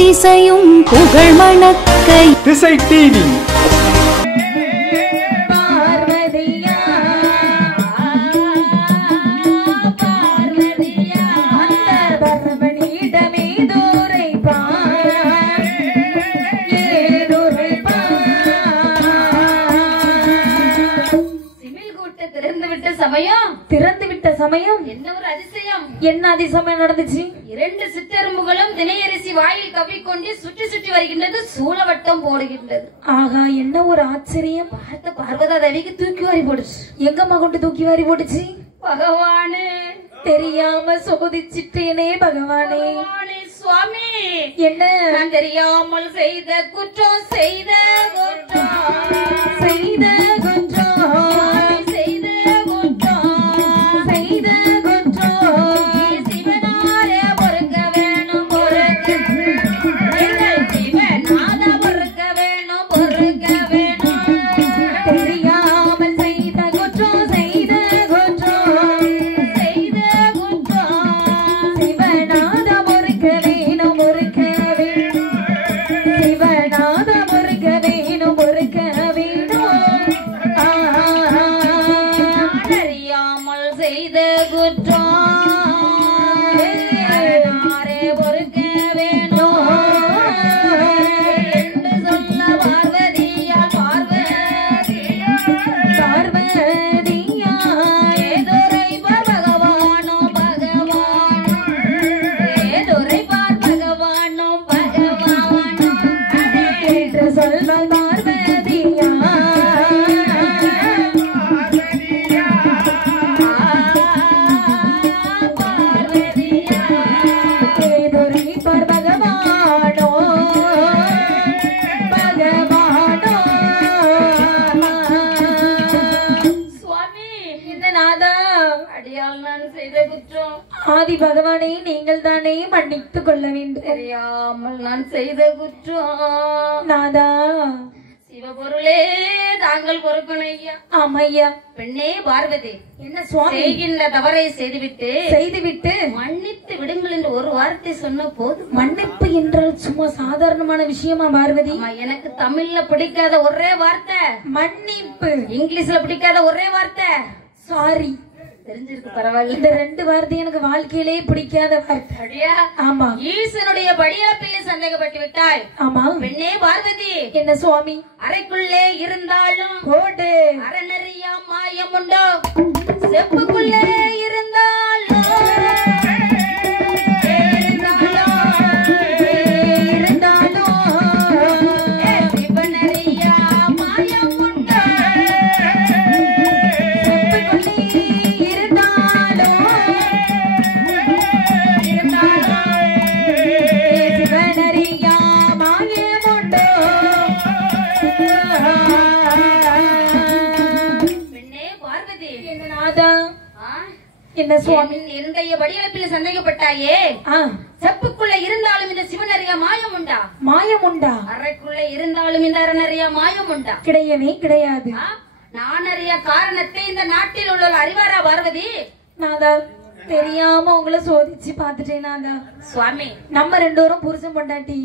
எத்திசையும் புகழ் மணக்க திசை டிவி. திறந்துவிட்ட சமயம் என்ன ஒரு அதிசயம்! என்ன அதிசயம் நடந்துச்சு? 2 சிற்றெரும்புகளும் தினையரிசி வாயில் கவ்விக்கொண்டு சுற்றி சுற்றி வருகின்றது, சூழவட்டம் போடுகின்றது. ஆகா, என்ன ஒரு ஆச்சரியம்! பார்த்த பார்வதா தேவிக்கு தூக்கி வாரி போடுச்சு. எங்கம்மா கொண்டு தூக்கி வாரி போட்டுச்சு? பகவானே, தெரியாம சோதிச்சிட்டேனே பகவானே. சுவாமி, என்ன? நான் தெரியாமல் செய்த குற்றம், செய்த குற்றம், செய்த குற்றம், ஆதி பகவானை நீங்கள் தானே மன்னித்துக் கொள்ள வேண்டும். தெரியாமல் நான் செய்த குற்றம். நாதா, சிவபொருளே தாங்கள் பொறுக்கணும் ஐயா. ஆமையா. பெண்ணே பார்வதி, என்ன சுவாமி? செய்கின்ற தவறை செய்துவிட்டு மன்னித்து விடுங்கள் என்று ஒரு வார்த்தை சொன்ன போது. மன்னிப்பு என்றால் சும்மா சாதாரணமான விஷயமா பார்வதி? எனக்கு தமிழ்ல பிடிக்காத ஒரே வார்த்தை மன்னிப்பு. இங்கிலீஷ்ல பிடிக்காத ஒரே வார்த்தை சாரி. தெரிஞ்சிருக்கு, பரவாயில்ல. இந்த 2 வார்த்தை எனக்கு வாழ்க்கையிலே பிடிக்காத வார்த்தை. ஆமா. ஈசனுடைய படியாப்பிள்ளை சந்தேகப்பட்டு விட்டாய். ஆமா. பெண்ணே பார்வதி, என்ன சுவாமி? அறைக்குள்ளே இருந்தாலும் போடு அறநெறியா மாயம் உண்டோ, செப்புக்குள்ளே இருந்தாலும் என்ன சுவாமி? என்னுடைய படியளப்பில் சந்தேகப்பட்டாயே, செப்புக்குள்ள இருந்தாலும் இந்த சிவனறியா மாயம் உண்டா? மாயம் உண்டா? அறைக்குள்ள இருந்தாலும் இந்த அறநறியா மாயம் உண்டா? கிடையவே கிடையாது. நான் அறிய காரணத்தை இந்த நாட்டில் உள்ள அறிவாரா பார்வதி? நாதா, தெரியாம உங்களை சோதிச்சு பாத்துட்டேன் நாதா. சுவாமி, நம்ம 2 பேரும் புருஷன் பொண்டாட்டி.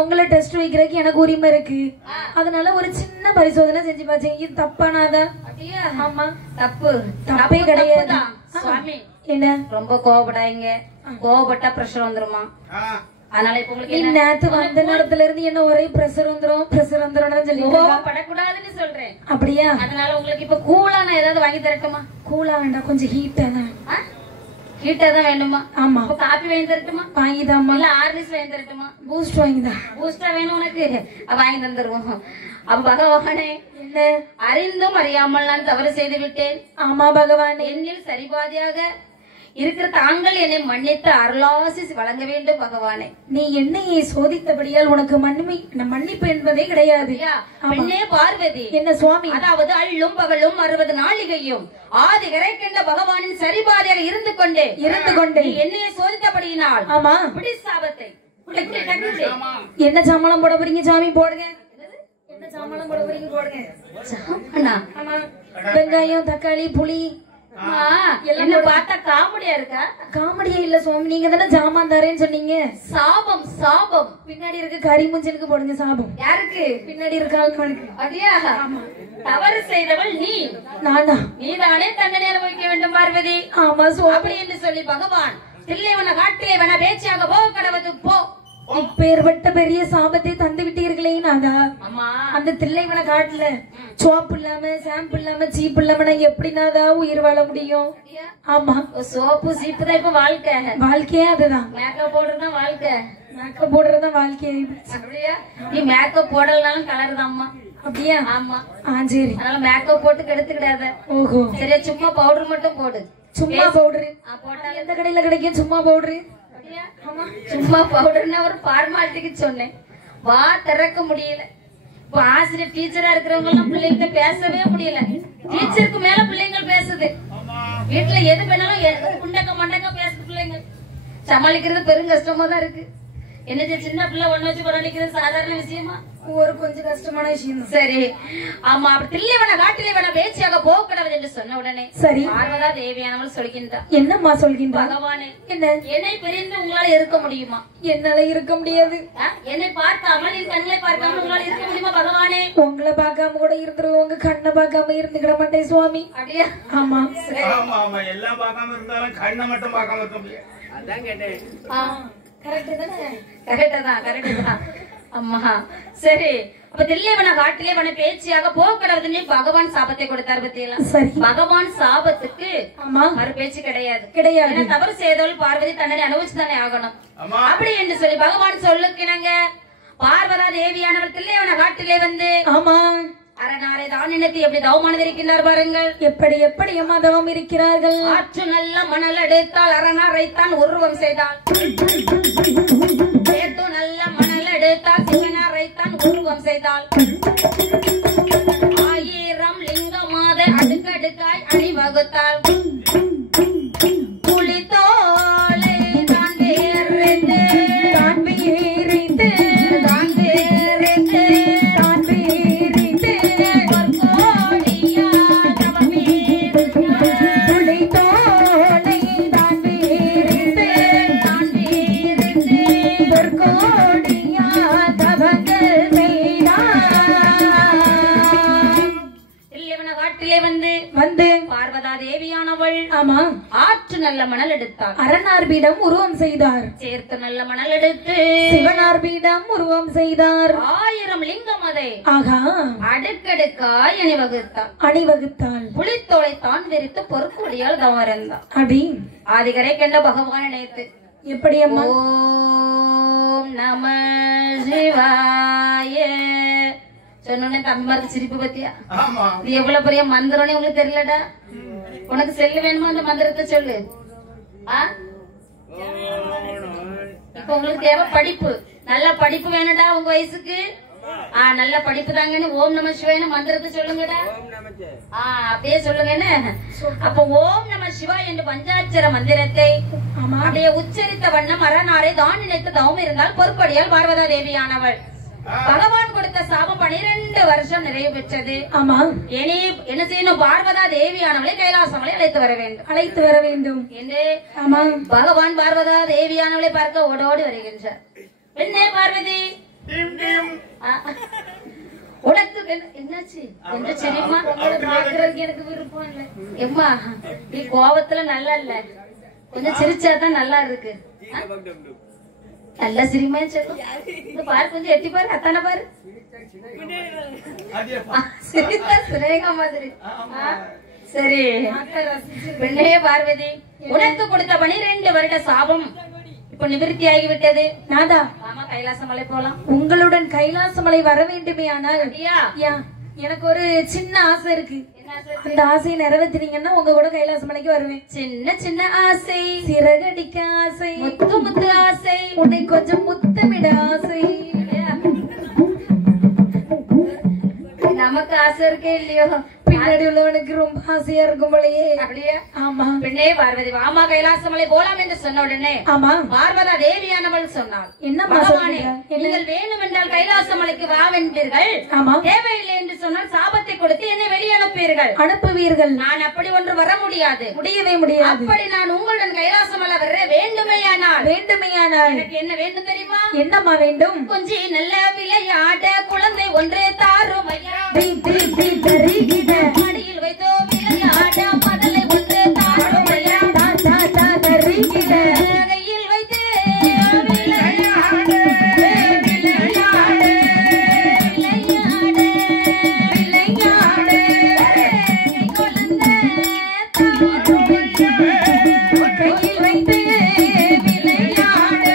உங்களை டெஸ்ட் வைக்கிறதுக்கு எனக்கு உரிமை இருக்கு. அதனால ஒரு சின்ன பரிசோதனை செஞ்சு பாத்தீங்க. இது தப்பா நாதா? ஆமா, தப்பே கிடையாது. சுவாமி, என்ன ரொம்ப கோவப்படாதீங்க. கோவப்பட்டா பிரஷர் வந்துருமா? அதனால இப்ப உங்களுக்கு நேத்து வந்த நேரத்துல இருந்து என்ன ஒரே பிரஷர் வந்துரும் சொல்லி கோவப்படக்கூடாதுன்னு சொல்றேன். அப்படியா? அதனால உங்களுக்கு இப்ப கூலா நான் ஏதாவது வாங்கி தரட்டுமா? கூலா வேண்டாம், கொஞ்சம் ஹீட்டா தான். ஹீட்டா தான் வேணுமா? ஆமா. காபி வாங்கி தரட்டுமா? வாங்கிதாமா. இல்ல ஆர்லிஸ் வாங்கி தரட்டுமா? பூஸ்ட் வாங்கிதான். பூஸ்டா வேணும் உனக்கு? வாங்கி தந்துருவோம். அப்ப பகவானே, என்ன அறிந்தும் அறியாமல் நான் தவறு செய்து விட்டேன். ஆமா பகவானே. என்னில் சரிபாதியாக இருக்கிற தாங்கள் என்னை மன்னித்து அருளாசி வழங்க வேண்டும் பகவானே. நீ என்னையை சோதித்தபடியால் உனக்கு மன்னிப்பு என்பதே கிடையாது. பெண்ணே பார்வதி, என்ன சுவாமி? அதாவது அள்ளும் பகலும் 60 நாளிகையும் ஆதி இறைக்கின்ற பகவானின் சரிபாதியாக இருந்து கொண்டு என்னையை சோதித்தபடியினால் ஆமா சாபத்தை என்ன சாமலம் போட போறீங்க? சாமி போடுங்க. என்ன சாமலம் போட போறீங்க? போடுங்க. சாமனா? ஆமா. வெங்காயம், தக்காளி, புளி, என்ன பார்த்தா காமெடியா இருக்கா? காமெடியா இல்ல சுவாமி, நீங்க தானே ஜாமான் தரேன்னு சொன்னீங்க. சாபம் சாபம். பின்னாடி இருக்க கரிமுஞ்சனுக்கு போடுங்க சாபம். யாருக்கு? பின்னாடி இருக்க ஆள்மனுக்கு. அப்படியா? தவறு செய்தவள் நீ. நானா? நீதானே தண்டனை அனுபவிக்க வேண்டும் பார்வதி. ஆமா சுவாமி. அப்படி என்று சொல்லி பகவான் தில்லைவன காட்டிலேவன பேச்சியாக போ கடவுது போ. இப்பேற்பட்ட பெரிய சாபத்தை தந்து விட்டீர்களே நாதா. அம்மா அந்த தில்லைவன காட்டுல சோப்பு இல்லாம ஷாம்பு இல்லாம சீப்பு இல்லாம நான் எப்படி நாதா உயிர் வாழ முடியும்? ஆமா, சோப்பு சீப்பு தான் இப்ப வாழ்க்கை. வாழ்க்கையே அதுதான். மேக்கப் போடுறதுதான் வாழ்க்கை. மேக்கப் போடுறதுதான் வாழ்க்கையே. அப்படியா? நீ மேக்கப் போடலனாலும் கலர் தான்மா. அப்படியா? ஆமா. சரி. அதனால மேக்கப் போட்டு கெடுத்துக்கிடாத. ஓஹோ. சரியா? சும்மா பவுடர் மட்டும் போடு. சும்மா பவுடரு போட்டா எந்த கடையில கிடைக்கும்? சும்மா பவுடரு. சும்மா பவுடர்னா ஒரு ஃபார்மாலிட்டிக்கு சொன்னேன். வா திறக்க முடியல. இப்ப ஆசிரியர் டீச்சரா இருக்கிறவங்க எல்லாம் பிள்ளைங்கிட்ட பேசவே முடியல. டீச்சருக்கு மேல பிள்ளைங்கள் பேசுது. வீட்டுல எது வேணாலும் குண்டக்க மண்டக்க பேசுது பிள்ளைங்க. சமாளிக்கிறது பெரும் கஷ்டமா தான் இருக்கு. என்ன சின்ன பிள்ளை ஒண்ணு வச்சு கொண்டாடிக்கிறது சாதாரண விஷயமா? ஒரு கொஞ்சம் கஷ்டமான விஷயம். சரி. ஆமா. அப்படி தில்லைவன காட்டிலேவன பேச்சியாக போக்கடவது என்று சொன்ன உடனே சரி பார்வதா தேவியானவள் சொல்கின்றார். என்னம்மா சொல்கின்ற? பகவானே, என்ன? என்னை பிரிந்து உங்களால இருக்க முடியுமா? என்னால இருக்க முடியாது. என்னை பார்க்காம நீ கண்களை பார்க்காம உங்களால இருக்க முடியுமா பகவானே? உங்களை பார்க்காம கூட இருந்துருவோம், உங்க கண்ணை பார்க்காம இருந்துக்கிட மாட்டேன் சுவாமி. அப்படியா? ஆமா ஆமா. எல்லாம் பார்க்காம இருந்தாலும் கண்ணை மட்டும் பார்க்காம இருக்க முடியாது. அதான் கேட்டேன். கரெக்ட் தானே? கரெக்ட் தான். அம்மா சரி. அப்ப தில்லைவன காட்டிலேவன பேச்சியாக போக்கடவுதுன்னு பகவான் சாபத்தை கொடுத்தார் பத்தியெல்லாம். சரி. பகவான் சாபத்துக்கு ஆமா மறு பேச்சு கிடையாது. கிடையாது. தவறு செய்தவள் பார்வதி தண்டனை அனுபவிச்சுதானே ஆகணும். அப்படி என்று சொல்லி பகவான் சொல்லுக்கினங்க பார்வதா தேவியானவர் தில்லைவன காட்டிலே வந்து ஆமா அரணாரை தான் நினைத்து எப்படி தவமானது இருக்கின்றார் பாருங்கள். எப்படி எப்படி அம்மா தவம் இருக்கிறார்கள். ஆற்று நல்ல மணல் எடுத்தால் அரணாரைத்தான் உருவம் செய்தாள். நல்ல மணல் எடுத்தால் சிவனாரைத்தான் உருவம் செய்தாள். 1000 லிங்கமாத அடுக்கடுக்காய் அணிவகுத்தாள். புலித்தோலை தான் வேறிந்து தான் வேறிந்து தான் வேறிந்து தான் வேறிந்து பொற்கோடியால் தவமீது புலித்தோலை தான் வேறிந்து தான் வேறிந்து பொற்கோடியால் தவங்கள் வந்து பார்வதா தேவியானவள் ஆமா ஆற்று நல்ல மணல் எடுத்தாள். அரணார்பீடம் உருவம் செய்தார். சேர்த்து நல்ல மணல் எடுத்து சிவனார்பீடம் உருவம் செய்தார். 1000 லிங்கம் அதை ஆகா அடுக்கடுக்காய் அணிவகுத்தாள். புலித்தோலை தான் விரித்து பொற்கொடியால் தவறந்தாள். அடி ஆதிகரை கண்ட பகவான் நினைத்து எப்படி அம்மா? ஓம் நம சிவாய சொன்னோடனே தம்பிமாருக்கு சிரிப்பு பத்தியா? இது எவ்வளவு பெரிய மந்திரம்னு உங்களுக்கு தெரியலடா. உனக்கு செல்லு வேணுமா? அந்த மந்திரத்தை சொல்லு. இப்ப உங்களுக்கு தேவை படிப்பு. நல்ல படிப்பு வேணும்டா உங்க வயசுக்கு. நல்ல படிப்பு தாங்கன்னு ஓம் நம சிவாய மந்திரத்தை சொல்லுங்கடா. அப்படியே சொல்லுங்க. அப்ப ஓம் நம சிவாய் என்று பஞ்சாட்சர மந்திரத்தை அப்படியே உச்சரித்த வண்ணம் அரணாரை தான் நினைத்து தவம் இருந்தால் பொறுப்படியால் பார்வதா தேவியானவள். பகவான் கொடுத்த சாபம் 12 வருஷம் நிறைவு பெற்றது. ஆமா. இனி என்ன செய்யணும்? பார்வதா தேவியானவளை கைலாசமலை அழைத்து வர வேண்டும் என்று பகவான் பார்வதா தேவியானவளை பார்க்க ஓடோடி வருகின்றார். என்ன பார்வதி, உனக்கு என்னாச்சு என்று தெரியுமா? எனக்கு விருப்பம் இல்லை எம்மா. நீ கோபத்துல நல்லா இல்ல, கொஞ்சம் சிரிச்சாதான் நல்லா இருக்கு. நல்ல சிரிமா சொல்லும். பாரு கொஞ்சம் எட்டி பாரு, அத்தான பாரு, சிரித்தா சிரேகா மாதிரி. சரி பெண்ணே பார்வதி, உனக்கு கொடுத்த 12 வருட சாபம் இப்ப நிவர்த்தி ஆகிவிட்டது. நாதா ஆமா, கைலாசமலை போலாம். உங்களுடன் கைலாசமலை வர வேண்டுமே. ஆனால் எனக்கு ஒரு சின்ன ஆசை இருக்கு. அந்த ஆசையை நிறைவேற்றினீங்கன்னா உங்க கூட கைலாசமலைக்கு வருவேன். சின்ன சின்ன ஆசை, சிறகடிக்க ஆசை, முத்து முத்து ஆசை, உன்னை கொஞ்சம் முத்தமிட ஆசை. நமக்கு ஆசை இருக்கே இல்லையோ பின்னாடி உள்ளவனுக்கு ரொம்ப ஆசையா இருக்கும் போலயே. அப்படியே ஆமா. பெண்ணே பார்வதி வாமா கைலாசமலை போலாம் என்று சொன்ன உடனே ஆமா. பார்வதா தேவியானவள் சொன்னாள், என்னம்மா பகவானே, சொல்றீங்க? நீங்கள் வேண்டும் என்றால் கைலாசமலைக்கு வாவென்பீர்கள், ஆமா. தேவையில்லை என்று சொன்னால் சாபத்தை கொடுத்து என்னை வெளியே அனுப்புவீர்கள். அனுப்புவீர்கள். நான் அப்படி ஒன்று வர முடியாது, முடியவே முடியாது. அப்படி நான் உங்களுடன் கைலாசமலை வர வேண்டுமையானால் எனக்கு என்ன வேண்டும் தெரியுமா? என்னம்மா வேண்டும்? கொஞ்சி நல்ல விளையாட குழந்தை ஒன்று தாரும் ஐயா. மடியில் வைத்தோ விளையாட மதலை ஒன்று தாரும் ஐயா. கையில் வைத்து விளையாட விளையாட விளையாட விளையாட குழந்தை தாரும் ஐயா. கையில் வைத்து விளையாட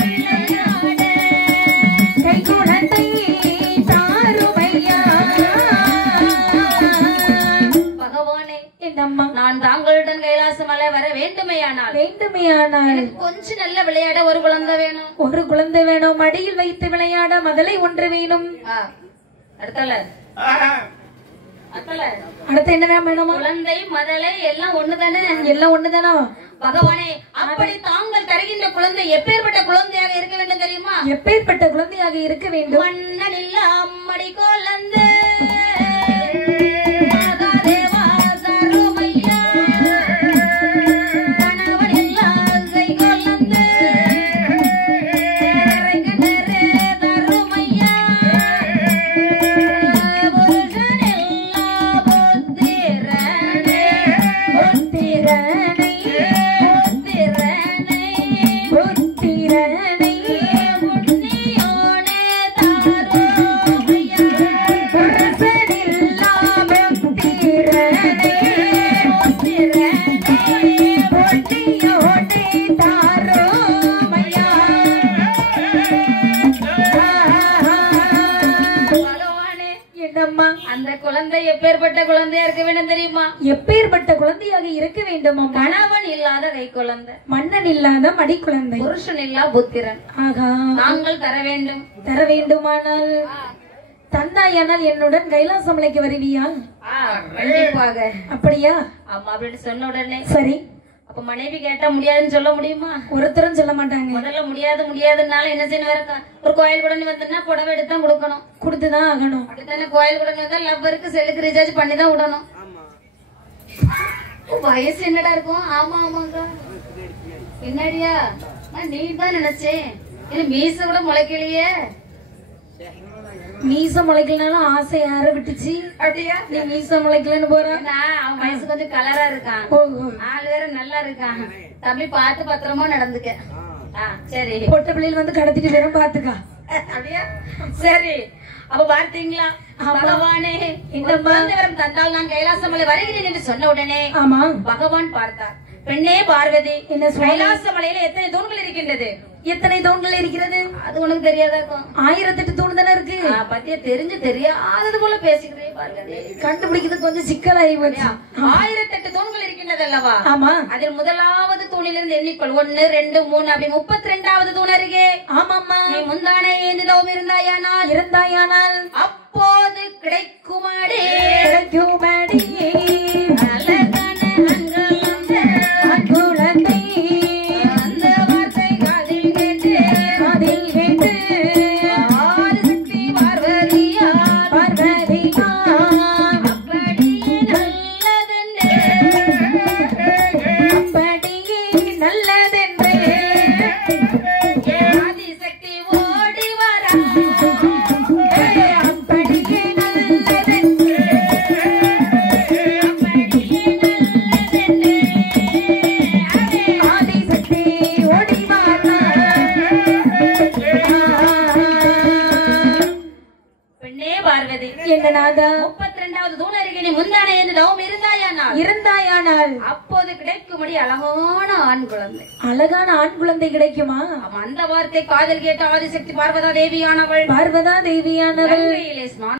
விளையாட கை குழந்தை தாரும் ஐயா. பகவானே, என்னம்மா? நான் தாங்களுடன் கைலாசமலை வர வேண்டுமையானால் எனக்கு கொஞ்சம் நல்ல விளையாட ஒரு குழந்தை வேணும். ஒரு குழந்தை வேணும். மடியில் வைத்து விளையாட மதலை ஒன்று வேணும். அடுத்தல அடுத்து என்ன வேணுமா? குழந்தை மதலை எல்லாம் ஒண்ணுதானே? எல்லாம் ஒண்ணுதானா? பகவானே, அப்படி தாங்கள் தருகின்ற குழந்தை எப்பேற்பட்ட குழந்தையாக இருக்க வேண்டும் தெரியுமா? எப்பேற்பட்ட குழந்தையாக இருக்க வேண்டும்? மன்னன் இல்ல அம்மடி குழந்தை எப்பேற்பட்ட குழந்தையா இருக்க வேண்டும் தெரியுமா? எப்பேற்பட்ட குழந்தையாக இருக்க வேண்டும்? கணவன் இல்லாத கை குழந்தை, மன்னன் இல்லாத மடி குழந்தை, புருஷன் இல்லா புத்திரன். ஆகா. நாங்கள் தர வேண்டும். தர வேண்டுமானால் தந்தாயானால் என்னுடன் கைலாசமலைக்கு வருவியா? கண்டிப்பாக. அப்படியா? ஆமா. அப்படின்னு சொன்ன உடனே சரி. அப்ப மனைவி கேட்டா முடியாதுன்னு சொல்ல முடியுமா? ஒருத்தரும் சொல்ல மாட்டாங்க. முதல்ல முடியாதுனால என்ன செய்யணும்? ஒரு கோயில் குடனி வந்தா புடவை எடுத்தான் கொடுக்கணும், கொடுத்துதான் ஆகணும். அப்படித்தானே? கோயில் குடனி வந்தா லவ்வருக்கு செல்லுக்கு ரீசார்ஜ் பண்ணி தான் விடணும். வயசு என்னடா இருக்கும்? ஆமா ஆமாங்க. என்னடியா நீ தான் நினைச்சேன், இது மீச கூட முளைக்கலையே. மீச முளைக்கலனாலும் ஆசை யார விட்டுச்சு? அப்படியா? நீ மீச முளைக்கலன்னு போற? அவன் வயசு கொஞ்சம் கலரா இருக்கான், ஆள் வேற நல்லா இருக்கான். தம்பி பார்த்து பத்திரமா நடந்துக்க. சரி. பொட்ட பிள்ளைகள் வந்து கடத்திட்டு வரும், பாத்துக்கா. அப்படியா? சரி. அப்ப பார்த்தீங்களா பகவானே, இந்த குழந்தைவரம் தந்தால் நான் கைலாசமலை வருகிறேன் என்று சொன்ன உடனே ஆமா பகவான் பார்த்தார். பெண்ணே பார்வதி, என்ன கைலாசமலையில எத்தனை தூண்கள் இருக்கின்றது? எத்தனை தூண்கள் இருக்கிறது? அது உனக்கு தெரியாதாக்கும்? 1008 தூண் தானே இருக்கு. பத்திய தெரிஞ்சு தெரியாதது போல பேசிக்கிறேன் பார்வதி. கண்டுபிடிக்கிறது கொஞ்சம் சிக்கலாகி போச்சு. 1008 தூண்கள் இருக்கின்றது அல்லவா? ஆமா. அதில் முதலாவது தூணிலிருந்து எண்ணிக்கொள். 1 2 3 அப்படி 32வது தூண் அருகே. ஆமாம்மா. நீ முந்தானே ஏந்திதவும் இருந்தாயானால் அப்போது கிடைக்குமாடி இருந்தாயானால் அப்போது கிடைக்கும்படி அழகான ஆண் குழந்தை. அழகான ஆண் குழந்தை கிடைக்குமா? அந்த வார்த்தை காதல் கேட்ட ஆதிசக்தி பார்வதா தேவியானவள் கங்கையிலே